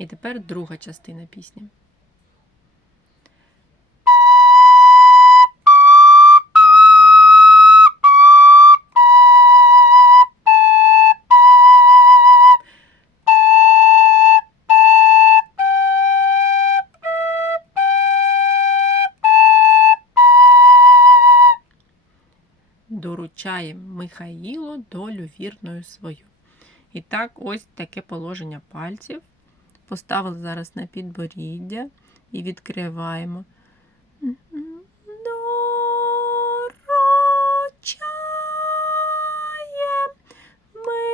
І тепер друга частина пісні. Доручає Михаїло долю вірною свою. І так, ось таке положення пальців. Поставили зараз на підборіддя і відкриваємо. Доручає Михаїлу.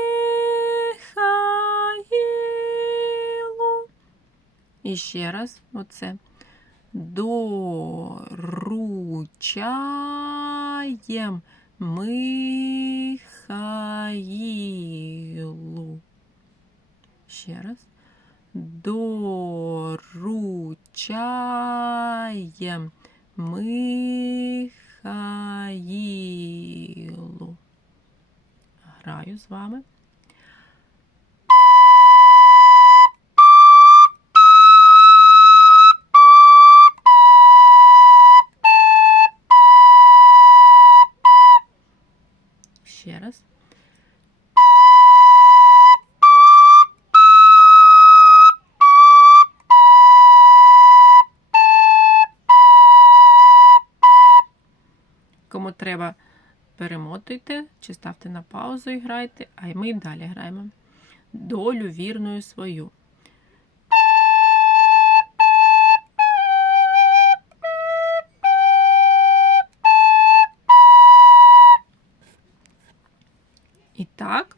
І ще раз оце. Доручаєм Михаїлу. Ще раз. Доручаєм Михаїлу. Граю з вами. Кому треба, перемотуйте чи ставте на паузу і грайте, а й ми далі граємо. Долю вірною свою. І так,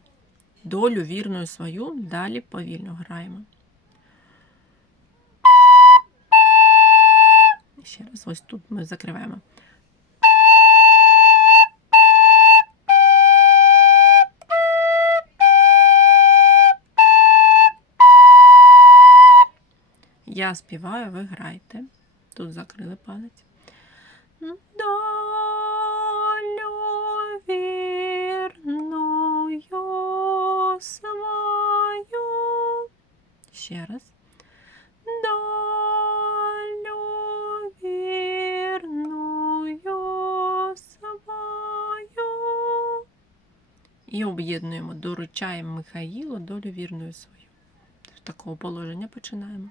долю вірною свою далі повільно граємо. Ще раз, ось тут ми закриваємо. Я співаю, ви грайте. Тут закрили палець. Долю вірною свою. Ще раз. І об'єднуємо, доручаємо Михаїлу долю вірною свою. З такого положення починаємо.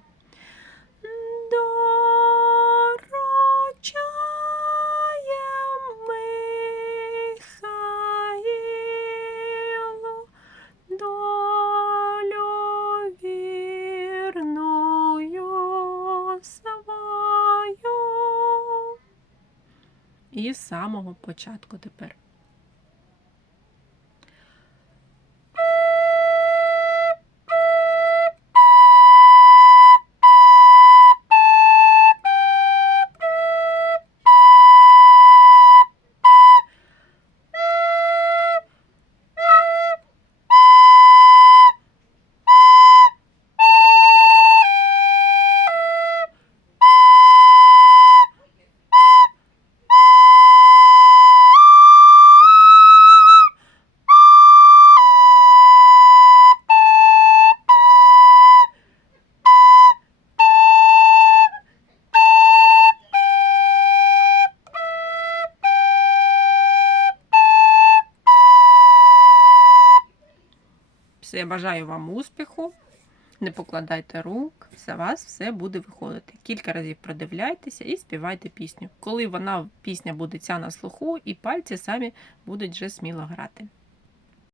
І самого початку тепер. Все, бажаю вам успіху. Не покладайте рук, за вас все буде виходити. Кілька разів продивляйтеся і співайте пісню. Коли вона пісня буде ця на слуху, і пальці самі будуть вже сміло грати.